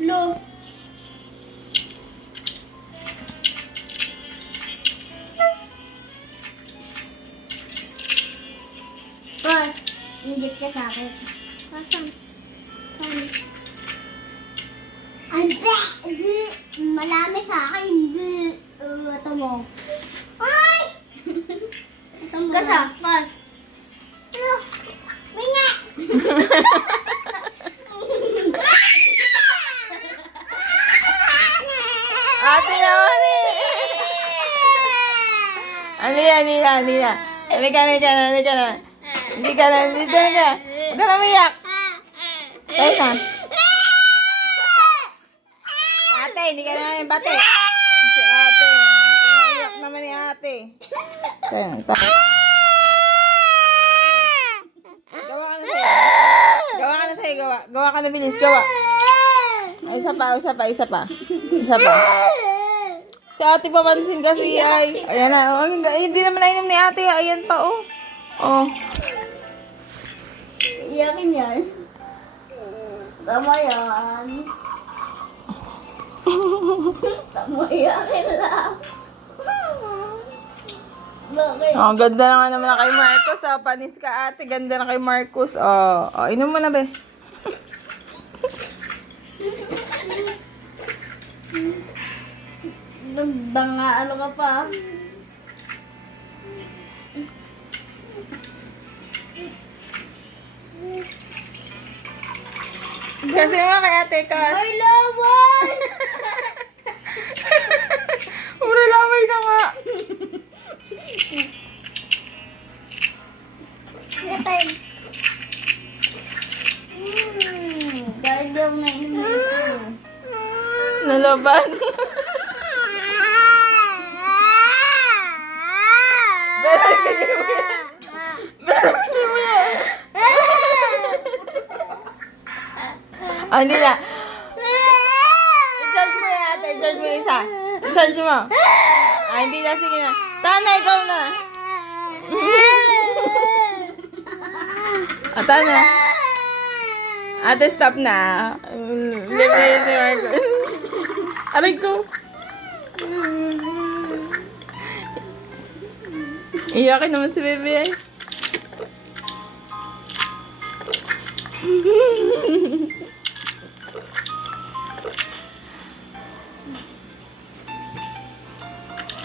Lo. Boss, ingit ka sa akin. Asan? Saan? Ay, be! Malami sa akin. Be! Uh, ito mo. Ay! ito mo. Kasa, boss. Ano? Minga! Ate naman eh. Ano yan, ano yan, ano yan. Hindi ka na, hindi ka na, hindi ka na. Hindi ka na, na. Huwag ka na umiyak. Tayo na. Ate, hindi ka na namin bate. Si ate. Iyak naman ni ate. Tayo, tayo. Gawa ka na sa'yo. Gawa ka na sa'yo, gawa. Gawa ka na bilis, gawa. Isa pa, isa pa, isa pa. Isa pa. Si ate papansin kasi ay. Ayan na. Oh, hindi naman nainom ni ate. Ayan pa, oh. Oh. Iyakin yan. Tama yan. Tama iyakin lang. Bakit? Oh, ganda na nga naman na kay Marcos. Oh. Panis ka ate. Ganda na kay Marcos. Oh, oh inom mo na, be. Banga ano ka pa? Kasi mo kay ate Kas. Ay, lawan! Puro lamay na nga. Gatay. Hmm, dahil daw na ito. Nalaban. Hindi mo yan. Pero hindi na. I-charge mo yan ate. I-charge mo isa. I-charge mo. Ah, hindi na. Sige na. Tana, ikaw na. Ah, tana. Ate, stop na. Na yun si Marcos. Aray ko. Iyakin naman si Bebe ay.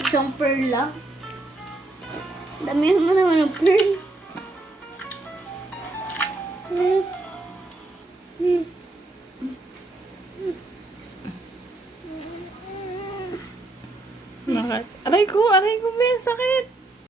Isang pearl lang. Damihan mo naman ng pearl. Bakit? Aray ko, aray ko, Ben, sakit.